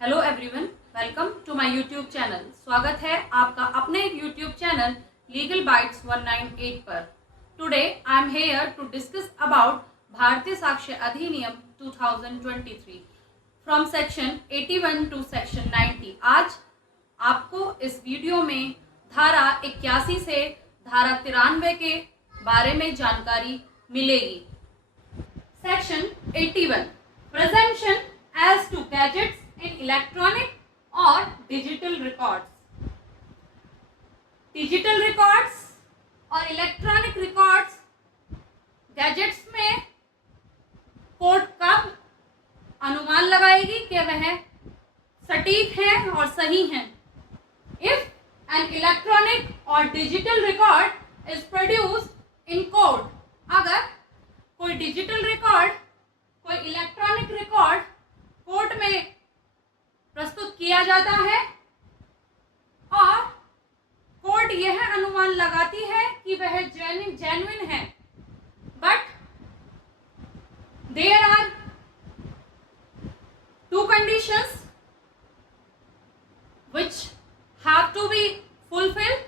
Hello everyone, welcome to my YouTube channel. स्वागत है आपका अपने यूट्यूब चैनल लीगल बाइट्स 198 पर। Today I am here to discuss about भारतीय साक्ष्य अधिनियम 2023 फ्रॉम सेक्शन 81 टू सेक्शन 90। आज आपको इस वीडियो में धारा 81 से धारा 93 के बारे में जानकारी मिलेगी। Section 81 presumption as to gadgets in electronic और डिजिटल रिकॉर्ड्स। डिजिटल रिकॉर्ड्स और इलेक्ट्रॉनिक रिकॉर्ड्स गैजेट्स में कोर्ट कब अनुमान लगाएगी कि वह सटीक है और सही है। इफ एन इलेक्ट्रॉनिक और digital record is produced in court, अगर कोई डिजिटल रिकॉर्ड कोई इलेक्ट्रॉनिक रिकॉर्ड कोर्ट में प्रस्तुत किया जाता है और कोर्ट यह अनुमान लगाती है कि वह जेन्युइन है, but there are two conditions which have to be fulfilled,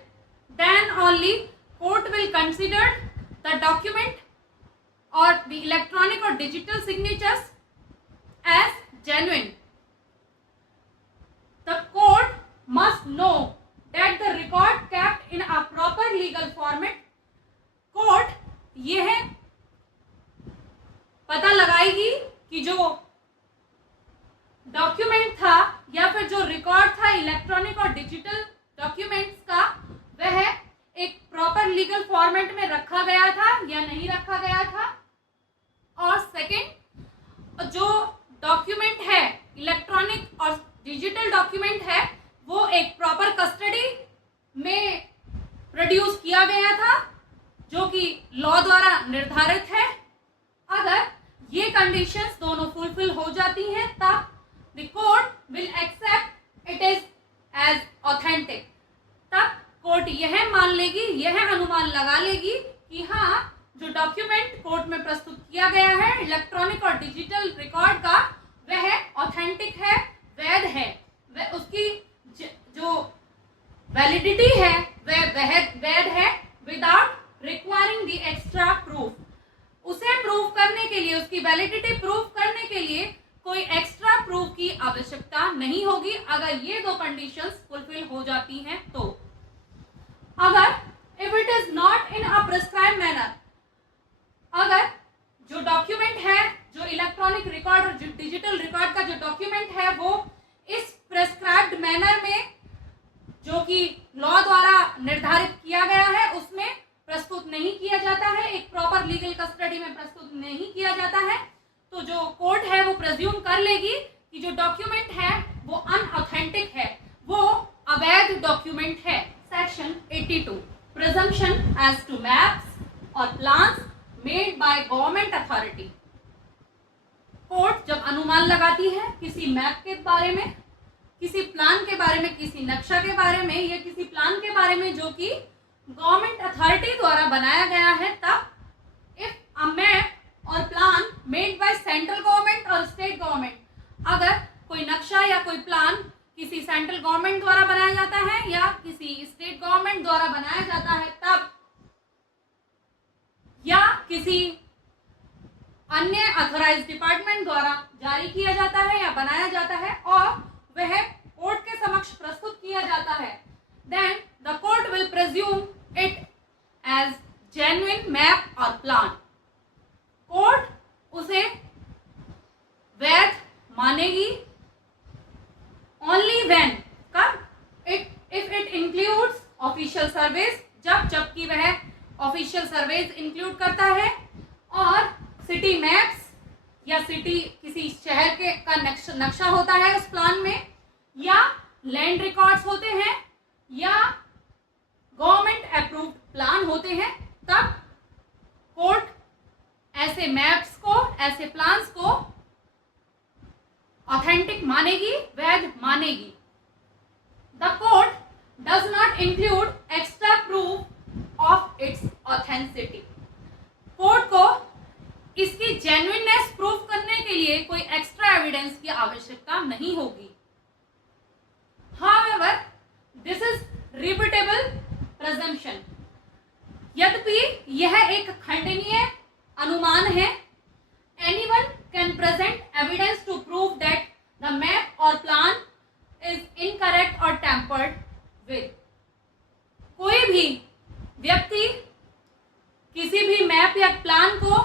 then only court will consider the document or the electronic or digital signatures as genuine. The court must know that the record kept in a proper legal format. court यह पता लगाएगी कि जो document था या फिर जो record था इलेक्ट्रॉनिक और डिजिटल डॉक्यूमेंट्स का, वह एक प्रॉपर लीगल फॉर्मेट में रखा गया था या नहीं रखा गया था। और सेकंड, जो डॉक्यूमेंट है इलेक्ट्रॉनिक और डिजिटल डॉक्यूमेंट है वो एक प्रॉपर कस्टडी में प्रोड्यूस किया गया था जो कि लॉ द्वारा निर्धारित है। अगर ये कंडीशंस दोनों फुलफिल हो जाती हैं तब the court will accept it is as authentic. तब कोर्ट यह मान लेगी, यह अनुमान लगा लेगी कि हाँ, जो डॉक्यूमेंट कोर्ट में प्रस्तुत किया गया है इलेक्ट्रॉनिक और डिजिटल रिकॉर्ड का, वह ऑथेंटिक है, वैध है, वह उसकी जो वैलिडिटी है वह वैध है without requiring the extra proof. उसे प्रूव करने के लिए, उसकी वैलिडिटी प्रूव करने के लिए कोई एक्स्ट्रा प्रूफ की आवश्यकता नहीं होगी अगर ये दो कंडीशंस फुलफिल हो जाती हैं तो। अगर if it is not in a prescribed manner, अगर जो डॉक्यूमेंट है, जो इलेक्ट्रॉनिक रिकॉर्ड और जो डिजिटल रिकॉर्ड का जो डॉक्यूमेंट है वो इस प्रेस्क्राइब्ड मैनर में, जो कि लॉ द्वारा निर्धारित किया गया है, उसमें प्रस्तुत नहीं किया जाता है, एक प्रॉपर लीगल कस्टडी में प्रस्तुत नहीं किया जाता है, तो जो कोर्ट है वो प्रेज्यूम कर लेगी कि जो डॉक्यूमेंट है वो अनऑथेंटिक है, वो अवैध डॉक्यूमेंट है। Section 82 presumption as to maps और plans made by government authority. Court जब अनुमान लगाती है किसी मैप के बारे में, किसी प्लान के बारे में, किसी नक्शा के बारे में या किसी प्लान के बारे में जो कि गवर्नमेंट अथॉरिटी द्वारा बनाया गया है, तब इफ अ मैप और plan made by central government और स्टेट गवर्नमेंट, अगर कोई नक्शा या कोई प्लान किसी सेंट्रल गवर्नमेंट द्वारा बनाया जाता है या किसी स्टेट गवर्नमेंट द्वारा बनाया जाता है, तब या किसी अन्य अथोराइज्ड डिपार्टमेंट द्वारा जारी किया जाता है या बनाया जाता है और वह कोर्ट के समक्ष प्रस्तुत किया जाता है, then the court will presume it as genuine map और प्लान। कोर्ट उसे वैध मानेगी ओनली व्हेन, कब, if it includes official surveys, जबकि वह ऑफिशियल सर्वेज इंक्लूड करता है और सिटी मैप्स या सिटी किसी शहर के का नक्शा होता है उस प्लान में, या लैंड रिकॉर्ड्स होते हैं या गवर्नमेंट अप्रूव्ड प्लान होते हैं, तब कोर्ट ऐसे मैप्स को, ऐसे प्लान्स को ऑथेंटिक मानेगी, वैध मानेगी। The court does not include extra proof of its authenticity. Court को इसकी जेन्युइननेस प्रूफ करने के लिए कोई एक्स्ट्रा एविडेंस की आवश्यकता नहीं होगी। This is rebuttable presumption. यद्यपि यह एक खंडनीय अनुमान है। Anyone can present evidence to prove that the map और प्लान इज इनकरेक्ट और टेम्पर्ड विद। कोई भी व्यक्ति किसी भी मैप या प्लान को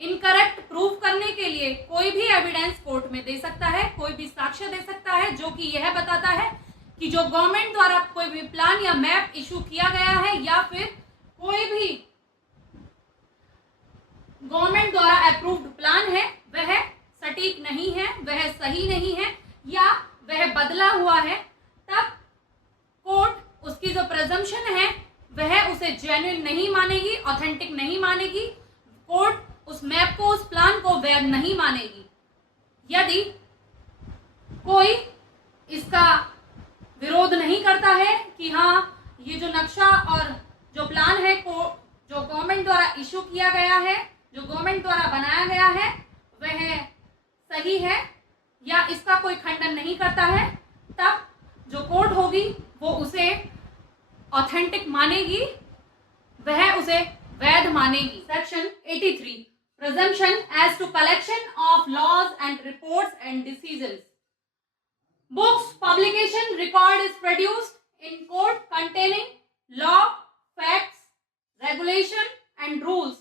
इनकरेक्ट प्रूव करने के लिए कोई भी एविडेंस कोर्ट में दे सकता है, कोई भी साक्ष्य दे सकता है जो कि यह बताता है कि जो गवर्नमेंट द्वारा कोई भी प्लान या मैप इशू किया गया है या फिर कोई भी गवर्नमेंट द्वारा अप्रूव्ड प्लान है वह सटीक नहीं है, वह सही नहीं है या वह बदला हुआ है, तब कोर्ट उसकी जो प्रेजम्पशन है वह उसे जेन्युइन नहीं मानेगी, ऑथेंटिक नहीं मानेगी। कोर्ट उस मैप को, उस प्लान को वैध नहीं मानेगी। यदि कोई इसका विरोध नहीं करता है कि हाँ ये जो नक्शा और जो प्लान है को जो गवर्नमेंट द्वारा इशू किया गया है, जो गवर्नमेंट द्वारा बनाया गया है वह सही है या इसका कोई खंडन नहीं करता है, तब जो कोर्ट होगी वो उसे ऑथेंटिक मानेगी, वह उसे वैध मानेगी। Section 83 presumption as to collection of laws and reports and decisions. Books publication record is produced in court containing law, facts, regulation and rules.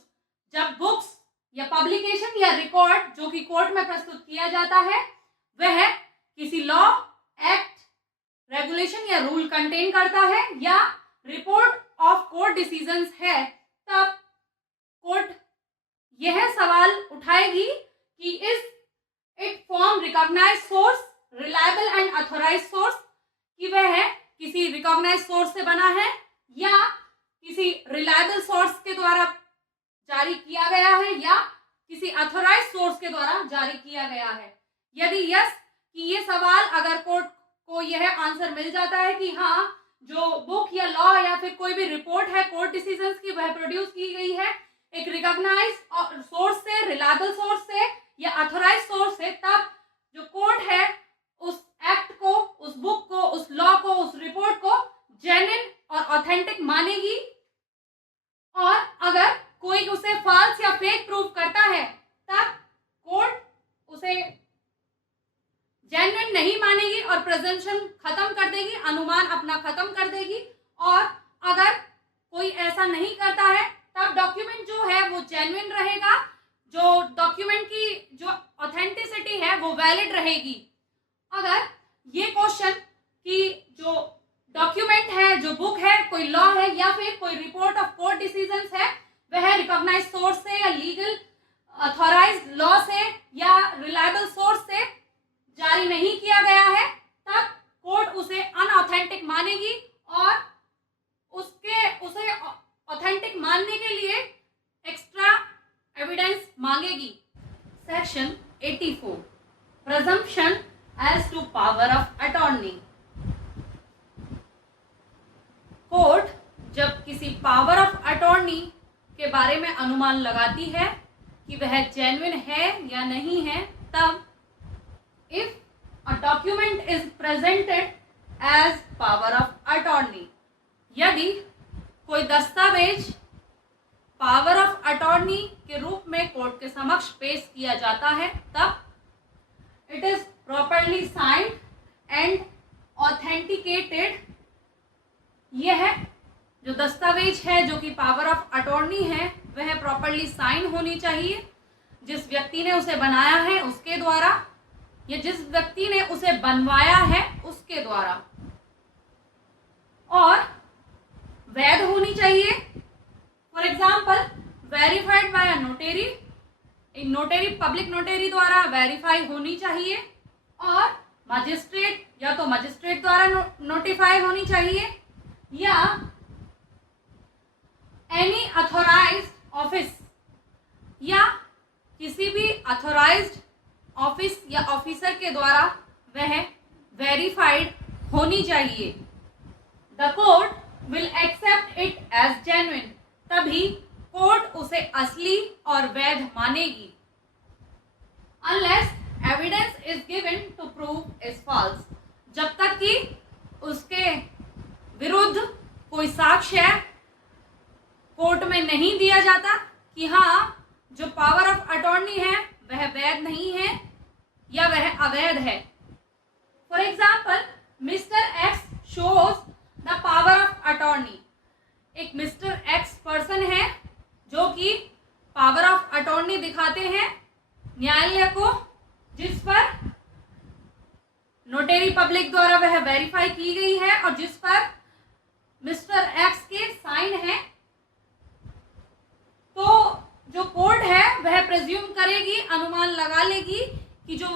जब बुक्स या पब्लिकेशन या रिकॉर्ड जो कि कोर्ट में प्रस्तुत किया जाता है वह किसी लॉ, एक्ट, रेगुलेशन या रूल कंटेन करता है या रिपोर्ट ऑफ कोर्ट डिसीजंस है, तब कोर्ट यह सवाल उठाएगी कि is it from recognised source, reliable and authorised source, कि वह किसी रिकॉग्नाइज्ड सोर्स से बना है या किसी रिलायबल सोर्स के द्वारा जारी किया गया है या किसी ऑथोराइज्ड सोर्स के द्वारा जारी किया गया है। यदि यस कि ये सवाल अगर कोर्ट को यह आंसर मिल जाता है कि हाँ जो बुक या लॉ या फिर कोई भी रिपोर्ट है कोर्ट डिसीजंस की वह प्रोड्यूस की गई है एक रिकॉग्नाइज्ड सोर्स से, रिलायबल सोर्स से या ऑथोराइज्ड सोर्स से, तब जो कोर्ट है उस एक्ट को, उस बुक को, उस लॉ को, उस रिपोर्ट को जेन्युइन और ऑथेंटिक मानेगी। और अगर कोई उसे फॉल्स या फेक प्रूव करता है तब कोर्ट उसे जेन्युइन नहीं मानेगी और प्रेजम्पशन खत्म कर देगी, अनुमान अपना खत्म कर देगी। और अगर कोई ऐसा नहीं करता है तब डॉक्यूमेंट जो है वो जेन्युइन रहेगा, जो डॉक्यूमेंट की जो ऑथेंटिसिटी है वो वैलिड रहेगी। अगर ये क्वेश्चन कि जो डॉक्यूमेंट है, जो बुक है, कोई लॉ है या फिर कोई रिपोर्ट ऑफ कोर्ट डिसीजंस है वह रिकॉग्नाइज्ड सोर्स से या लीगल ऑथोराइज्ड लॉ से या रिलायबल सोर्स से जारी नहीं किया गया है, तब कोर्ट उसे अनऑथेंटिक मानेगी और उसे ऑथेंटिक मानने के लिए एक्स्ट्रा एविडेंस मांगेगी। Section 84 presumption as to power of attorney. Court जब किसी पावर ऑफ अटॉर्नी के बारे में अनुमान लगाती है कि वह जेन्युइन है या नहीं है, तब if a document is presented as power of attorney, यदि कोई दस्तावेज पावर ऑफ अटॉर्नी के रूप में कोर्ट के समक्ष पेश किया जाता है, तब it is properly signed and authenticated. यह जो दस्तावेज है जो कि पावर ऑफ अटॉर्नी है वह प्रॉपरली साइन होनी चाहिए, जिस व्यक्ति ने उसे बनाया है उसके द्वारा या जिस व्यक्ति ने उसे बनवाया है उसके द्वारा, और वैध होनी चाहिए। For example verified bye a notary, एक नोटेरी, पब्लिक नोटेरी द्वारा वेरीफाई होनी चाहिए, और मजिस्ट्रेट या तो मजिस्ट्रेट द्वारा नोटिफाई होनी चाहिए या एनी अथोराइज्ड ऑफिस या किसी भी अथोराइज्ड ऑफिस या ऑफिसर के द्वारा वह वेरीफाइड होनी चाहिए। The court will accept it as genuine, तभी कोर्ट उसे असली और वैध मानेगी। Unless evidence is given to prove is false, जब तक कि विरुद्ध कोई साक्ष्य कोर्ट में नहीं दिया जाता कि हाँ जो पावर ऑफ अटॉर्नी है वह वैध नहीं है या वह अवैध है। For example, mister x shows the power of attorney. एक मिस्टर एक्स पर्सन है जो कि पावर ऑफ अटॉर्नी दिखाते हैं न्यायालय को, जिस पर नोटेरी पब्लिक द्वारा वह वेरीफाई की गई है और जिस पर मिस्टर एक्स के साइन है। तो जो कोर्ट है वह प्रेज्यूम करेगी, अनुमान लगा लेगी कि जो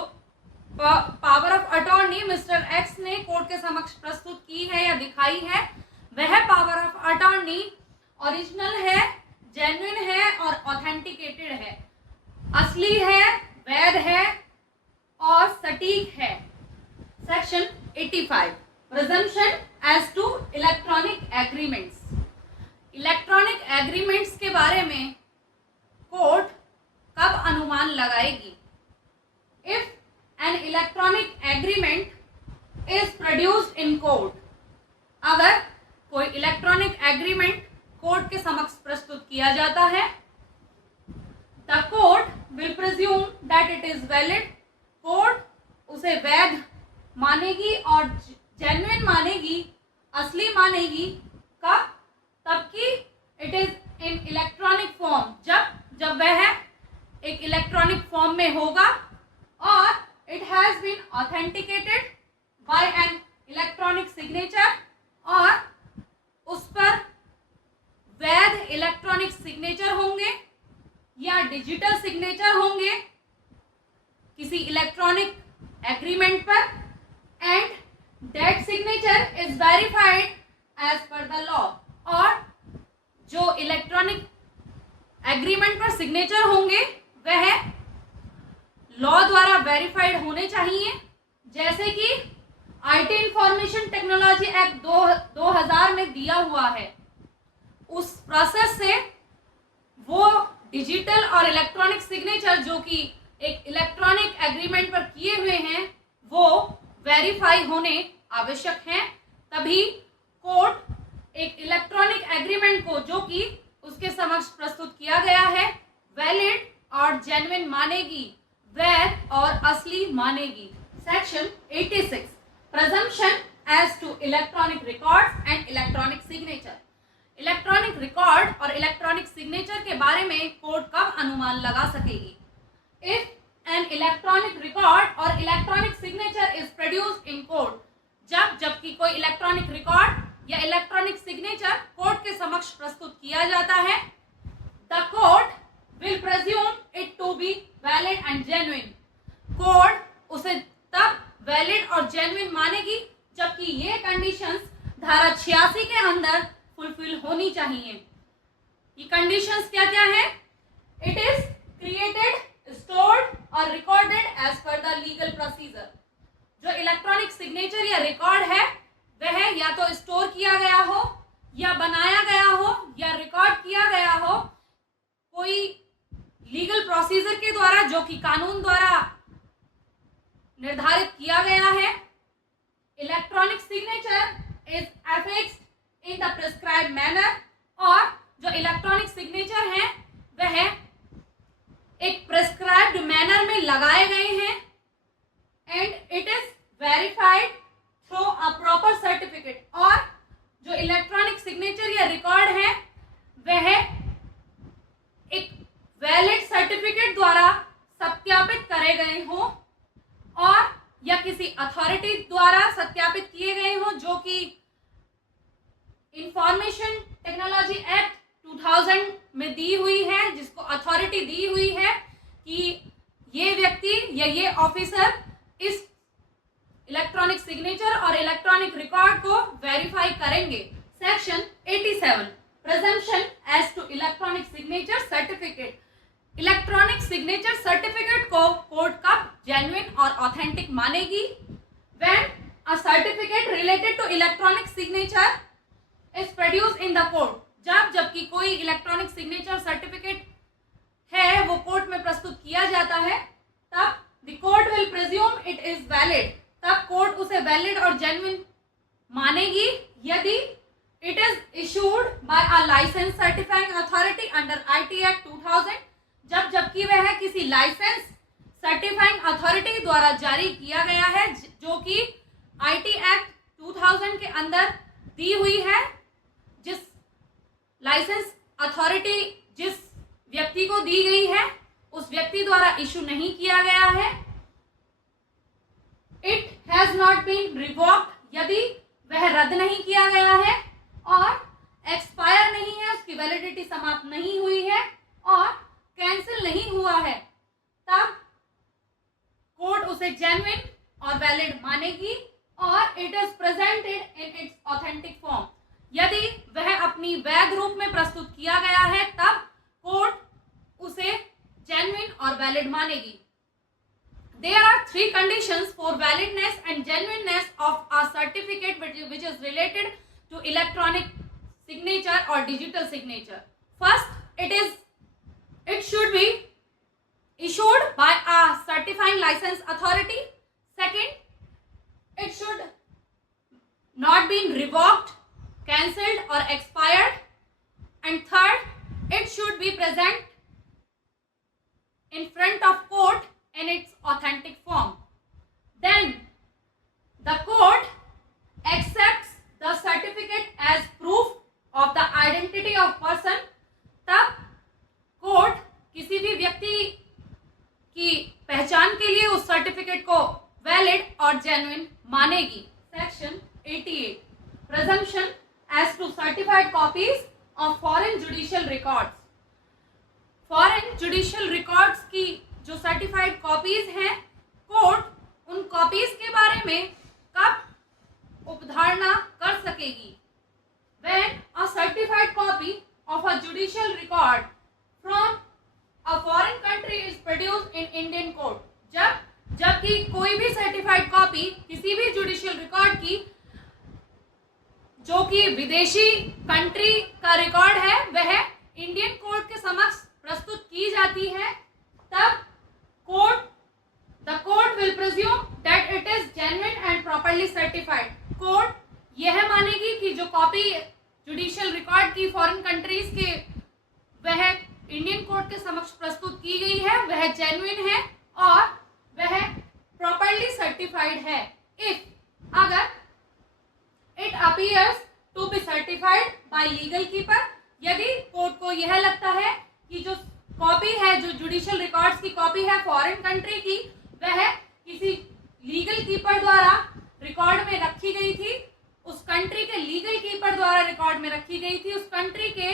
power of attorney mister x ने कोर्ट के समक्ष प्रस्तुत की है या दिखाई है वह पावर ऑफ अटॉर्नी ओरिजिनल है, जेन्युइन है और ऑथेंटिकेटेड है, असली है, वैध है और सटीक है। Section 85 presumption as to electronic agreements. Electronic agreements के बारे में कोर्ट कब अनुमान लगाएगी? If an electronic agreement is produced in court, अगर कोई इलेक्ट्रॉनिक एग्रीमेंट कोर्ट के समक्ष प्रस्तुत किया जाता है, the court will presume that it is valid. Court उसे वैध मानेगी और जेन्युइन मानेगी, असली मानेगी। कब? तब कि it is in electronic form, जब वह एक इलेक्ट्रॉनिक फॉर्म में होगा और it has been authenticated by an electronic signature और उस पर वैध इलेक्ट्रॉनिक सिग्नेचर होंगे या डिजिटल सिग्नेचर होंगे किसी इलेक्ट्रॉनिक एग्रीमेंट पर, and that signature is verified as per the law. और जो इलेक्ट्रॉनिक एग्रीमेंट पर सिग्नेचर होंगे वह लॉ द्वारा वेरीफाइड होने चाहिए, जैसे कि आईटी इंफॉर्मेशन टेक्नोलॉजी एक्ट 2000 में दिया हुआ है। उस प्रोसेस से वो डिजिटल और इलेक्ट्रॉनिक सिग्नेचर जो कि एक इलेक्ट्रॉनिक एग्रीमेंट पर किए हुए हैं वो वेरीफाई होने आवश्यक हैं। तभी कोर्ट एक इलेक्ट्रॉनिक एग्रीमेंट को जो कि उसके समक्ष प्रस्तुत किया गया है वैलिड और जेन्युइन मानेगी, वैध और असली मानेगी। Section 86 presumption as to electronic records and electronic signature. Electronic record और इलेक्ट्रॉनिक सिग्नेचर के बारे में कोर्ट कब अनुमान लगा सकेगी? इफ एन इलेक्ट्रॉनिक रिकॉर्ड और electronic signature is produced in court, जबकि कोई इलेक्ट्रॉनिक रिकॉर्ड या इलेक्ट्रॉनिक सिग्नेचर कोर्ट के समक्ष प्रस्तुत किया जाता है, the court will presume it to be valid and genuine. Court उसे तब वैलिड और जेन्युइन मानेगी जबकि ये कंडीशंस धारा 86 के अंदर फुलफिल होनी चाहिए। ये कंडीशंस क्या क्या है? इट इज क्रिएटेड, स्टोर्ड और recorded as per the legal procedure. जो इलेक्ट्रॉनिक सिग्नेचर या रिकॉर्ड है वह या तो स्टोर किया गया हो या बनाया गया हो या रिकॉर्ड किया गया हो कोई लीगल प्रोसीजर के द्वारा, जो कि कानून द्वारा निर्धारित किया गया है। Electronic signature is affixed in the prescribed manner, और जो इलेक्ट्रॉनिक सिग्नेचर है वह एक प्रिस्क्राइब्ड मैनर में लगाए गए हैं, and it is verified through a proper certificate. और जो इलेक्ट्रॉनिक सिग्नेचर या रिकॉर्ड है वह एक वैलिड सर्टिफिकेट द्वारा सत्यापित करे गए हों और या किसी अथॉरिटी द्वारा सत्यापित किए गए हों, जो कि इंफॉर्मेशन टेक्नोलॉजी एक्ट 2000 में दी हुई है, जिसको अथॉरिटी दी हुई है कि ये व्यक्ति या ये ऑफिसर इस इलेक्ट्रॉनिक सिग्नेचर और इलेक्ट्रॉनिक रिकॉर्ड को वेरीफाई करेंगे। Section 87 presumption as to electronic signature certificate. Electronic signature certificate को कोर्ट कब जेन्युइन और ऑथेंटिक मानेगी? When a certificate related to electronic signature is produced in the court. जबकि कोई इलेक्ट्रॉनिक सिग्नेचर सर्टिफिकेट है वो कोर्ट में प्रस्तुत किया जाता है, तब the court will presume it is valid. तब कोर्ट उसे वैलिड और जेन्युइन मानेगी यदि It is issued by a license certifying authority under IT Act 2000, जबकि वह किसी लाइसेंस सर्टिफाइंग अथॉरिटी द्वारा जारी किया गया है, जो कि IT Act 2000 के अंदर दी हुई है। जिस लाइसेंस अथॉरिटी जिस व्यक्ति को दी गई है उस व्यक्ति द्वारा इशू नहीं किया गया है। It has not been revoked, यदि वह रद्द नहीं किया गया है, और एक्सपायर नहीं है, उसकी वैलिडिटी समाप्त नहीं हुई है, और कैंसिल नहीं हुआ है, तब कोर्ट उसे जेन्युइन और वैलिड मानेगी। और it is presented in its authentic form, यदि वह अपनी वैध रूप में प्रस्तुत किया गया है तब कोर्ट उसे जेन्युइन और वैलिड मानेगी। There are 3 conditions for validness and genuineness of a certificate which is related to electronic signature or digital signature. First, it should be issued by a certifying license authority. Second, it should not be revoked, cancelled or expired. And third, it should be present in front of court in its authentic form. Then the court accepts the certificate as proof of the identity of person. तब court किसी भी व्यक्ति की पहचान के लिए उस certificate को वैलिड और जेन्युइन मानेगी। Section 88 presumption as to certified copies of foreign judicial records. Foreign judicial records की जो सर्टिफाइड कॉपीज हैं, कोर्ट उन कॉपीज के बारे में कब उपधारणा कर सकेगी? When a certified copy of a judicial record from a foreign country is produced in Indian court. जबकि कोई भी सर्टिफाइड कॉपी किसी भी जुडिशियल रिकॉर्ड की जो कि विदेशी कंट्री का रिकॉर्ड है वह इंडियन कोर्ट के समक्ष प्रस्तुत की जाती है, तब the court will presume that it is genuine and properly certified. Court यह मानेगी कि जो कॉपी जुडिशियल रिकॉर्ड की फॉरेन कंट्रीज के वह इंडियन कोर्ट के समक्ष प्रस्तुत की गई है वह जेन्युइन है और वह प्रॉपर्ली सर्टिफाइड है। इफ अगर it appears to be certified by legal keeper, यदि कोर्ट को यह लगता है कि जो कॉपी है, जो जुडिशियल रिकॉर्ड्स की कॉपी है फॉरेन कंट्री की, वह किसी लीगल कीपर द्वारा रिकॉर्ड में रखी गई थी, उस कंट्री के लीगल कीपर द्वारा रिकॉर्ड में रखी गई थी, उस कंट्री के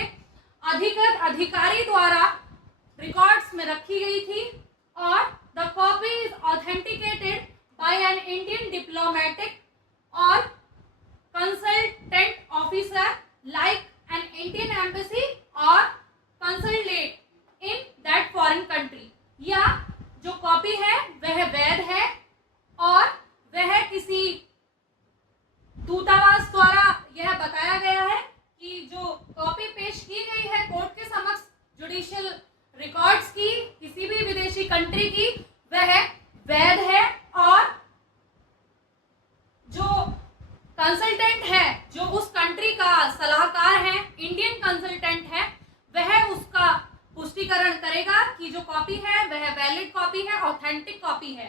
अधिकृत अधिकारी द्वारा रिकॉर्ड्स में रखी गई थी, और the copy is authenticated by an Indian diplomatic और consultant officer like an Indian embassy और consulate in that foreign country, या जो कॉपी है वह वैध है और वह किसी दूतावास द्वारा यह बताया गया है कि जो कॉपी पेश की गई है कोर्ट के समक्ष जुडिशियल रिकॉर्ड्स की किसी भी विदेशी कंट्री की वह वैध है, और जो कंसल्टेंट है, जो उस कंट्री का सलाहकार है, इंडियन कंसल्टेंट है, वह उसका पुष्टिकरण करेगा कि जो कॉपी है वह वैलिड कॉपी है, ऑथेंटिक कॉपी है।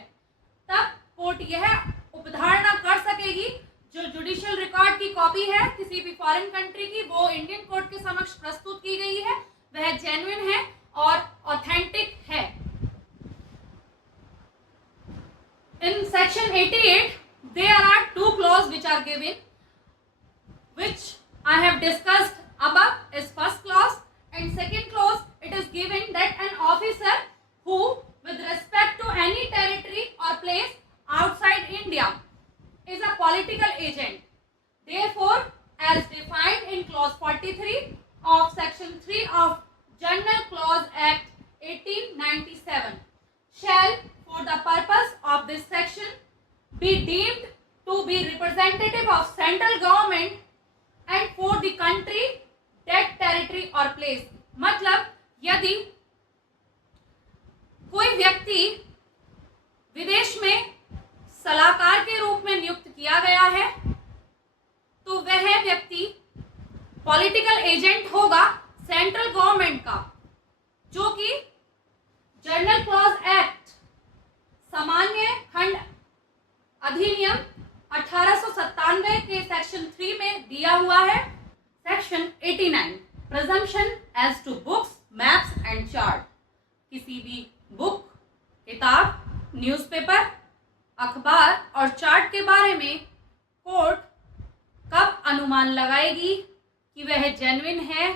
तब कोर्ट यह उपधारणा कर सकेगी जो जुडिशियल रिकॉर्ड की कॉपी है किसी भी फॉरेन कंट्री की, वो इंडियन कोर्ट के समक्ष प्रस्तुत की गई है, वह जेन्युइन है और ऑथेंटिक है। In section 88, there are 2 clauses which are given, which I have discussed above is first clause, and second clause it is given that an officer who with respect to any territory or place outside India is a political agent. Therefore, as defined in clause 43 of section 3 of General Clause Act 1897 shall for the purpose of this section be deemed to be representative of central government and for the country that territory or place. मतलब यदि कोई व्यक्ति विदेश में सलाहकार के रूप में नियुक्त किया गया है तो वह व्यक्ति एजेंट होगा सेंट्रल गवर्नमेंट का, जो कि जनरल क्लॉज एक्ट सामान्य खंड अधिनियम 1897 के सेक्शन 3 में दिया हुआ है। Section 89 presumption as to books, maps and chart. किसी भी बुक, किताब, न्यूज़पेपर, अखबार और चार्ट के बारे में कोर्ट कब अनुमान लगाएगी कि वह जेन्युइन है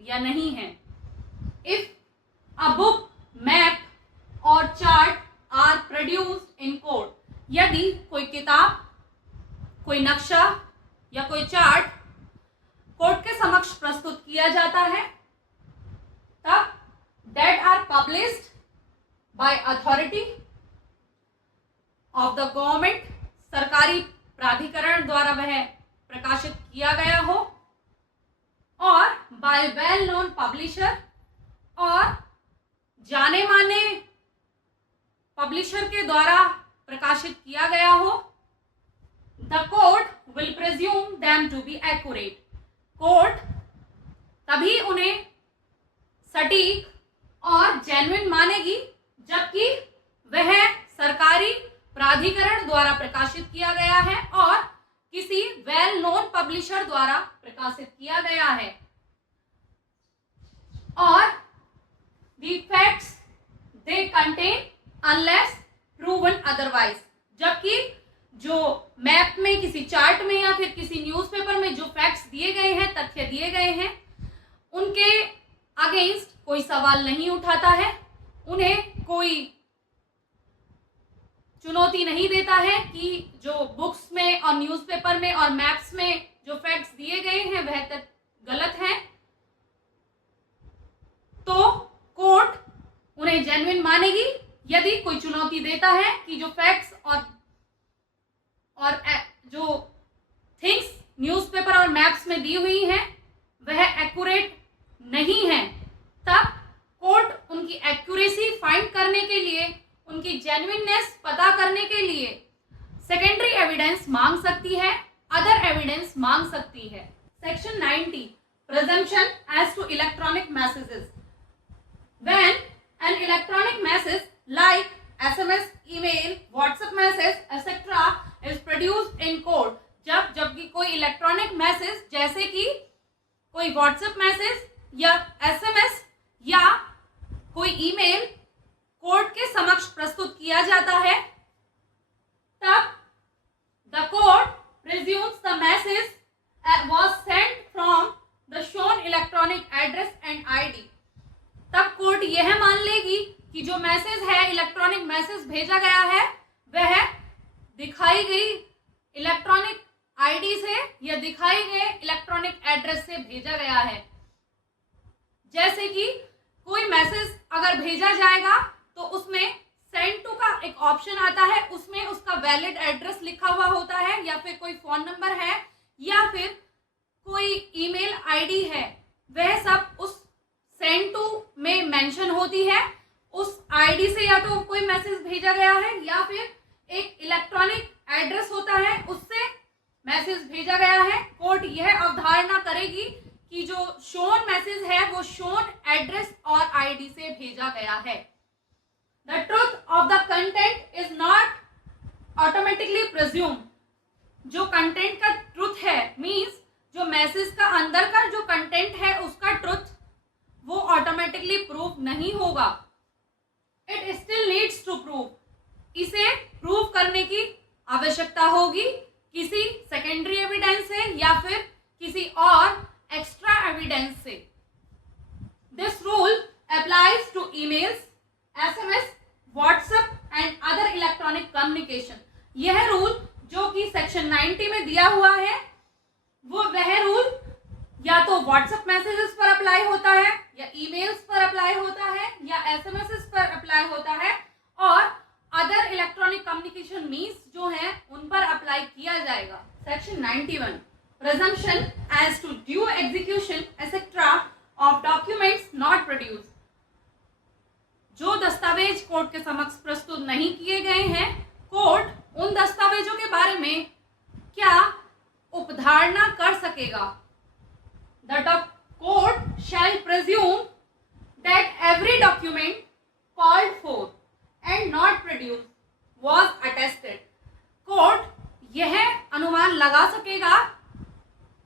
या नहीं है। इफ अ बुक, मैप और chart are produced in court, यदि कोई किताब, कोई नक्शा या कोई चार्ट कोर्ट के समक्ष प्रस्तुत किया जाता है, तब that are published by authority of the government, सरकारी प्राधिकरण द्वारा वह प्रकाशित किया गया हो, और बाय वेल नोन पब्लिशर, और जाने माने पब्लिशर के द्वारा प्रकाशित किया गया हो, the court will presume them to be accurate. Court तभी उन्हें सटीक और जेन्युइन मानेगी जबकि वह सरकारी प्राधिकरण द्वारा प्रकाशित किया गया है और किसी वेल नोन पब्लिशर द्वारा प्रकाशित किया गया है, और the facts they contain unless proven otherwise. जबकि जो मैप में, किसी चार्ट में या फिर किसी न्यूज़पेपर में जो फैक्ट्स दिए गए हैं, तथ्य दिए गए हैं, उनके अगेंस्ट कोई सवाल नहीं उठाता है, उन्हें कोई चुनौती नहीं देता है कि जो बुक्स में और न्यूज़पेपर में और मैप्स में जो फैक्ट्स दिए गए हैं वह गलत हैं, तो कोर्ट उन्हें जेन्युइन मानेगी। यदि कोई चुनौती देता है कि जो फैक्ट्स और जो थिंग्स न्यूज़पेपर और मैप्स में दी हुई हैं वह एक्यूरेट नहीं है, तब कोर्ट उनकी एक्यूरेसी फाइंड करने के लिए, उनकी जेन्युइननेस पता करने के लिए सेकेंडरी एविडेंस मांग सकती है, अदर एविडेंस मांग सकती है। Section 90 presumption as to electronic messages. When an electronic message like SMS, email, WhatsApp message etc. is produced in court, जबकि कोई इलेक्ट्रॉनिक मैसेज जैसे कि कोई WhatsApp मैसेज या SMS या कोई ईमेल कोर्ट के समक्ष प्रस्तुत किया जाता है, तब the court presumes the message was sent from the shown electronic address and ID। तब कोर्ट यह मान लेगी कि जो मैसेज है, इलेक्ट्रॉनिक मैसेज भेजा गया है, वह दिखाई गई इलेक्ट्रॉनिक आईडी से या दिखाई गए इलेक्ट्रॉनिक एड्रेस से भेजा गया है। जैसे कि कोई मैसेज अगर भेजा जाएगा तो उसमें सेंड टू का एक ऑप्शन आता है, उसमें उसका वैलिड एड्रेस लिखा हुआ होता है, या फिर कोई फोन नंबर है या फिर कोई ईमेल आईडी है, वह सब उस सेंड टू में मेंशन होती है। उस आईडी से या तो कोई मैसेज भेजा गया है या फिर एक इलेक्ट्रॉनिक एड्रेस होता है, उससे मैसेज भेजा गया है। कोर्ट यह अवधारणा करेगी कि जो शोन मैसेज है वो शोन एड्रेस और आईडी से भेजा गया है। The truth of the content is not automatically presume. जो कंटेंट का ट्रुथ है मीन्स जो मैसेज का अंदर का जो कंटेंट है उसका ट्रुथ वो ऑटोमेटिकली प्रूव नहीं होगा। It still needs to prove. इसे प्रूव करने की आवश्यकता होगी किसी सेकेंडरी एविडेंस से या फिर किसी और एक्स्ट्रा एविडेंस से। This rule applies to emails, SMS, WhatsApp and other electronic communication. यह रूल जो कि सेक्शन 90 में दिया हुआ है वह रूल या तो व्हाट्सएप मैसेजेस पर अप्लाई होता है या ईमेल्स पर अप्लाई होता है या SMS पर अप्लाई होता है और अदर इलेक्ट्रॉनिक कम्युनिकेशन मीन्स जो है उन पर अप्लाई किया जाएगा। Section 91 presumption as to due execution etcetera of documents not produce. जो दस्तावेज कोर्ट के समक्ष प्रस्तुत नहीं किए गए हैं, कोर्ट उन दस्तावेजों के बारे में क्या उपधारणा कर सकेगा। The court shell presume that every document called for and not produce was attested. Court यह अनुमान लगा सकेगा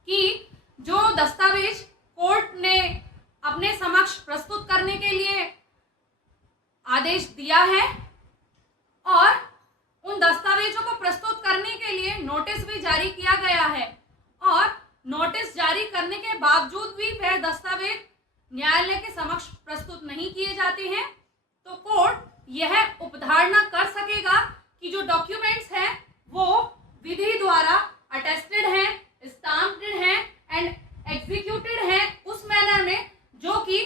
कि जो दस्तावेज कोर्ट ने अपने समक्ष प्रस्तुत करने के लिए आदेश दिया है और उन दस्तावेजों को प्रस्तुत करने के लिए नोटिस भी जारी किया गया है और नोटिस जारी करने के बावजूद भी वह दस्तावेज न्यायालय के समक्ष प्रस्तुत नहीं किए जाते हैं, तो कोर्ट यह उपधारणा कर सकेगा कि जो डॉक्यूमेंट्स हैं वो विधि द्वारा अटेस्टेड हैं, स्टाम्प्ड हैं एंड एग्जीक्यूटेड हैं उस मैनर में जो कि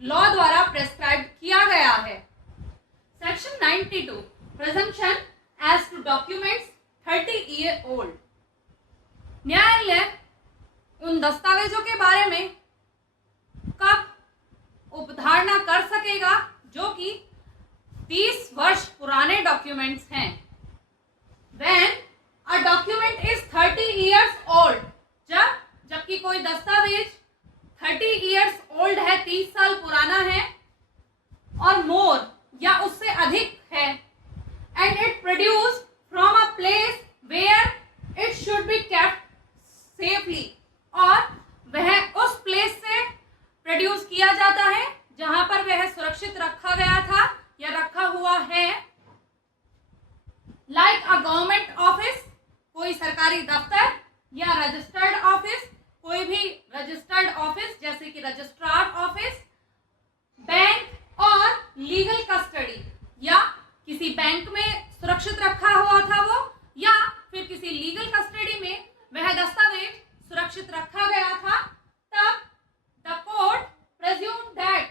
लॉ द्वारा प्रेस्क्राइब किया गया है। Section 92 presumption as to documents 30 year old. न्यायालय उन दस्तावेजों के बारे में कब उपधारणा कर सकेगा जो कि 30 वर्ष पुराने डॉक्यूमेंट्स हैं। When a document is 30 years old, जबकि कोई दस्तावेज 30 years old है, 30 साल पुराना है और more या उससे अधिक है, and it produced from a place where it should be kept safely, और वह उस प्लेस से प्रोड्यूस किया जाता है जहां पर वह सुरक्षित रखा गया था या रखा हुआ है। लाइक अ गवर्नमेंट ऑफिस, कोई सरकारी दफ्तर, या रजिस्टर्ड ऑफिस, कोई भी रजिस्टर्ड ऑफिस जैसे कि रजिस्ट्रार ऑफिस, बैंक और लीगल कस्टडी, या किसी बैंक में सुरक्षित रखा हुआ था वो या फिर किसी लीगल कस्टडी में वह दस्तावेज सुरक्षित रखा गया था, तब द कोर्ट प्रेज्यूम दैट,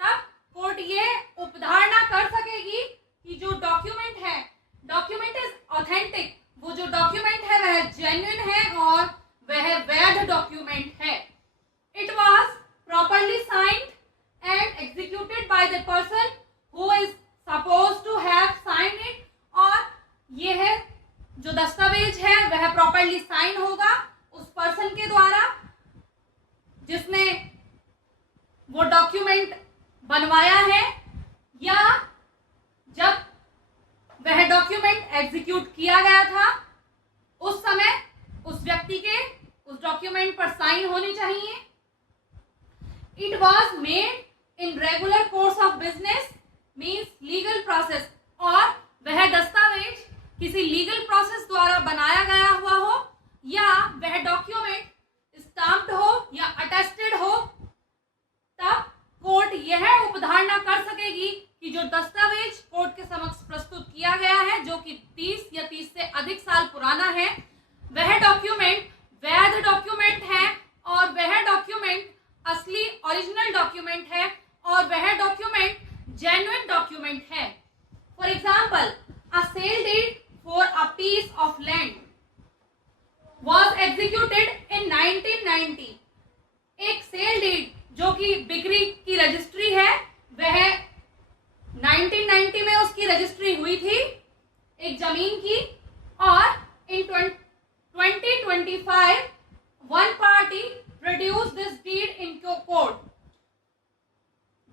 तब कोर्ट ये उपधारणा कर सकेगी कि जो डॉक्यूमेंट है, डॉक्यूमेंट इज ऑथेंटिक, वो जो डॉक्यूमेंट है वह जेन्युइन है और वह वैध डॉक्यूमेंट है। It was properly signed and executed by the person who is supposed to have signed it, और यह जो दस्तावेज है वह प्रॉपर्ली साइन होगा उस पर्सन के द्वारा जिसने वो डॉक्यूमेंट बनवाया है, या जब वह डॉक्यूमेंट एग्जीक्यूट किया गया था उस समय उस व्यक्ति के उस डॉक्यूमेंट पर साइन होनी चाहिए। It was made in regular course of business means legal process, और वह दस्तावेज किसी लीगल प्रोसेस द्वारा बनाया गया हुआ हो या वह डॉक्यूमेंट स्टाम्प्ड हो या अटेस्टेड हो, तब कोर्ट यह उपधारणा कर सकेगी कि जो दस्तावेज कोर्ट के समक्ष प्रस्तुत किया गया है जो कि 30 या 30 से अधिक साल पुराना है, वह डॉक्यूमेंट वैध डॉक्यूमेंट है और वह डॉक्यूमेंट असली ओरिजिनल डॉक्यूमेंट है और वह डॉक्यूमेंट जेन्युइन डॉक्यूमेंट है। For example, a sale deed for a piece of land was executed in 1990। एक सेल डीड जो कि बिक्री की रजिस्ट्री है वह 1990 में उसकी रजिस्ट्री हुई थी एक जमीन की, और in 2025 one party produce this deed in court.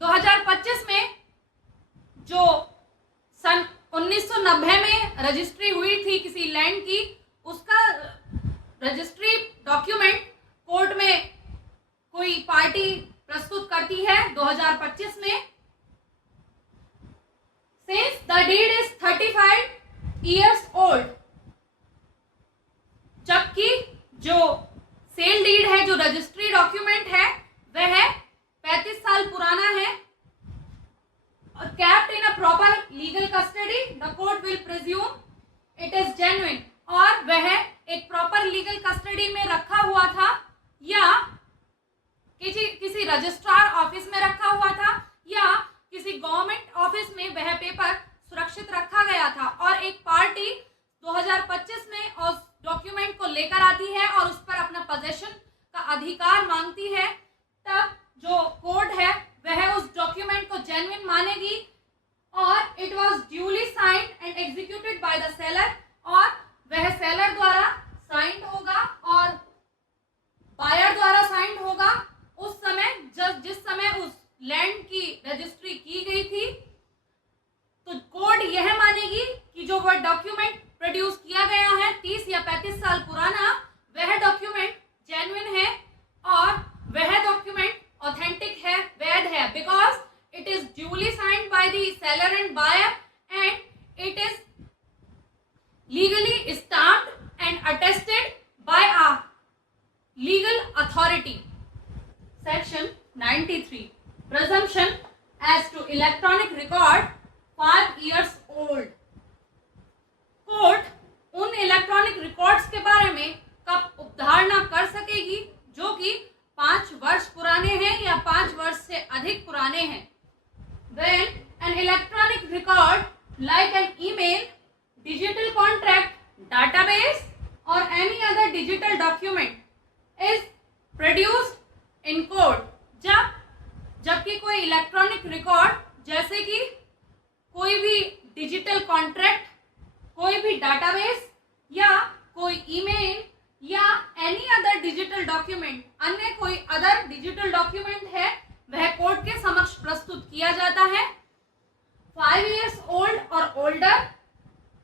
2025 में जो सन 1990 में रजिस्ट्री हुई थी किसी लैंड की, उसका रजिस्ट्री डॉक्यूमेंट कोर्ट में कोई पार्टी प्रस्तुत करती है 2025 में। Since the deed is 35 years old, जबकि जो सेल डीड है, जो रजिस्ट्री डॉक्यूमेंट है, वह 35 साल पुराना है और kept in a proper legal custody, the court will presume it is genuine, और वह एक प्रॉपर लीगल कस्टडी में रखा हुआ था या किसी रजिस्ट्रार ऑफिस में रखा हुआ था या किसी गवर्नमेंट ऑफिस में वह पेपर सुरक्षित रखा गया था, और एक पार्टी 2025 में उस डॉक्यूमेंट को लेकर आती है और उस पर अपना पोजेशन का अधिकार मांगती है, तब जो कोर्ट है वह उस डॉक्यूमेंट को जेन्युइन मानेगी और it was duly signed and executed by the seller, और वह सेलर द्वारा साइंड होगा और बायर द्वारा साइंड होगा उस या 35 साल पुराना वह डॉक्यूमेंट जेन्युइन है और वह डॉक्यूमेंट ऑथेंटिक है, वैध है, because it is duly signed by the seller and buyer and it is legally stamped and attested by a legal authority. Section 93 presumption as to electronic record 5 years old। Court उन electronic records के बारे में कब उपधारणा कर सकेगी जो कि 5 वर्ष पुराने हैं या 5 वर्ष से अधिक पुराने हैं। When an electronic record like an email, digital contract, database or any other digital document is produced in court, जबकि कोई इलेक्ट्रॉनिक रिकॉर्ड जैसे कि कोई भी डिजिटल कॉन्ट्रैक्ट, कोई भी डाटाबेस या कोई ईमेल या एनी अदर डिजिटल डॉक्यूमेंट, अन्य कोई अदर डिजिटल डॉक्यूमेंट है, वह कोर्ट के समक्ष प्रस्तुत किया जाता है। 5 years old or older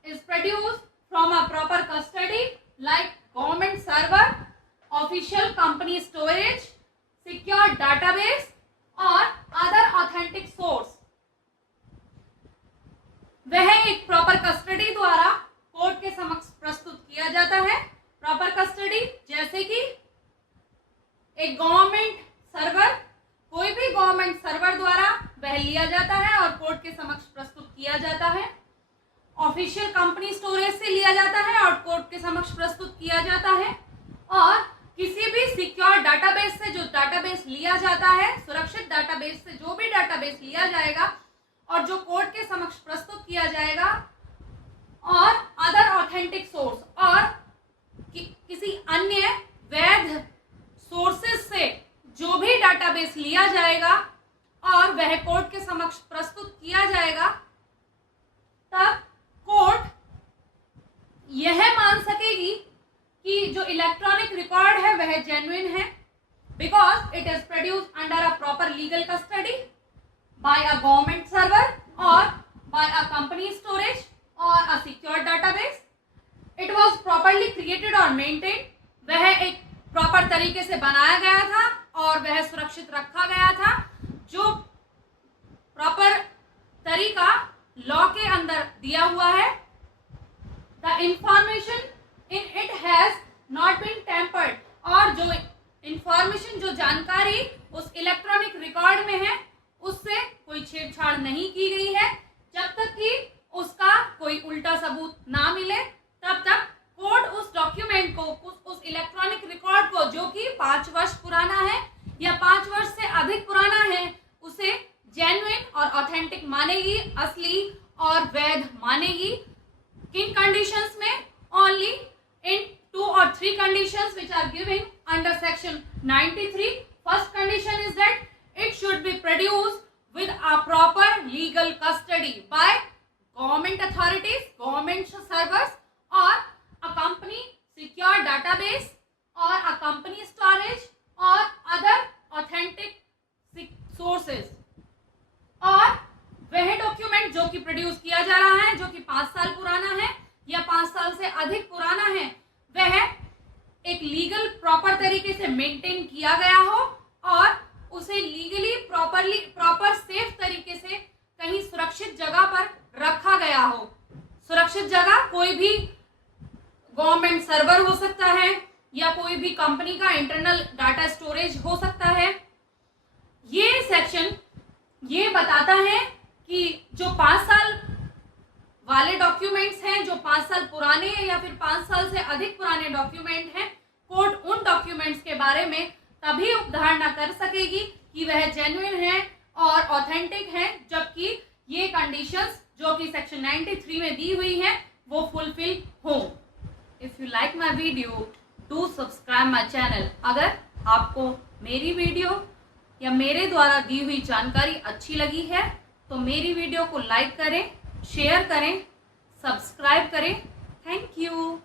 is produced from a proper custody like government server, official company storage, secure database और अदर ऑथेंटिक सोर्स। वह एक प्रॉपर कस्टडी द्वारा कोर्ट के समक्ष प्रस्तुत किया जाता है। प्रॉपर कस्टडी जैसे कि एक गवर्नमेंट सर्वर, कोई भी गवर्नमेंट सर्वर द्वारा वह लिया जाता है और कोर्ट के समक्ष प्रस्तुत किया जाता है। ऑफिशियल कंपनी स्टोरेज से लिया जाता है और कोर्ट के समक्ष प्रस्तुत किया जाता है। और किसी भी सिक्योर डाटाबेस से जो डाटाबेस लिया जाता है, सुरक्षित डाटाबेस से जो भी डाटाबेस लिया जाएगा और जो कोर्ट के समक्ष प्रस्तुत किया जाएगा, और अदर ऑथेंटिक सोर्स और किसी अन्य वैध सोर्सेज से जो भी डाटाबेस लिया जाएगा और वह कोर्ट के समक्ष प्रस्तुत किया जाएगा, तब कोर्ट यह मान सकेगी कि जो इलेक्ट्रॉनिक रिकॉर्ड है वह जेन्युइन है, because it is produced under a proper legal custody by a government server और बाय अ कंपनी स्टोरेज और a secure database. It was properly created और मेंटेन, वह एक प्रॉपर तरीके से बनाया गया था और वह सुरक्षित रखा गया था। जो प्रॉपर तरीका लॉ के अंदर दिया हुआ है, the information in it has not been tampered, और जो इंफॉर्मेशन, जो जानकारी उस इलेक्ट्रॉनिक रिकॉर्ड में है उससे कोई छेड़छाड़ नहीं की गई है। जब तक कि उसका कोई उल्टा सबूत ना मिले तब तक कोर्ट उस डॉक्यूमेंट को, उस इलेक्ट्रॉनिक रिकॉर्ड को जो कि 5 वर्ष पुराना है या 5 वर्ष से अधिक पुराना है, उसे जेन्युइन और ऑथेंटिक मानेगी, असली और वैध मानेगी। किन कंडीशंस में? Only in 2 or 3 conditions which are given under section 93. First condition is that it should be produced with a proper legal custody by government authorities, government servers or a company secure database or a company storage or other authentic sources। और वह document जो कि produce किया जा रहा है, जो कि 5 साल पुराना है या 5 साल से अधिक पुराना है, वह एक लीगल प्रॉपर तरीके से मेंटेन किया गया हो और उसे लीगली प्रॉपर सेफ तरीके से कहीं सुरक्षित जगह पर रखा गया हो। सुरक्षित जगह कोई भी गवर्नमेंट सर्वर हो सकता है या कोई भी कंपनी का इंटरनल डाटा स्टोरेज हो सकता है। ये सेक्शन ये बताता है कि जो 5 साल वाले डॉक्यूमेंट्स हैं, जो 5 साल पुराने हैं या फिर 5 साल से अधिक पुराने डॉक्यूमेंट हैं, कोर्ट उन डॉक्यूमेंट्स के बारे में तभी उपधारणा कर सकेगी कि वह जेन्युइन है और ऑथेंटिक है, जबकि ये कंडीशंस जो कि सेक्शन 93 में दी हुई हैं वो फुलफिल हो। If you like my video do subscribe my channel. अगर आपको मेरी वीडियो या मेरे द्वारा दी हुई जानकारी अच्छी लगी है तो मेरी वीडियो को लाइक करें, शेयर करें, सब्सक्राइब करें। Thank you.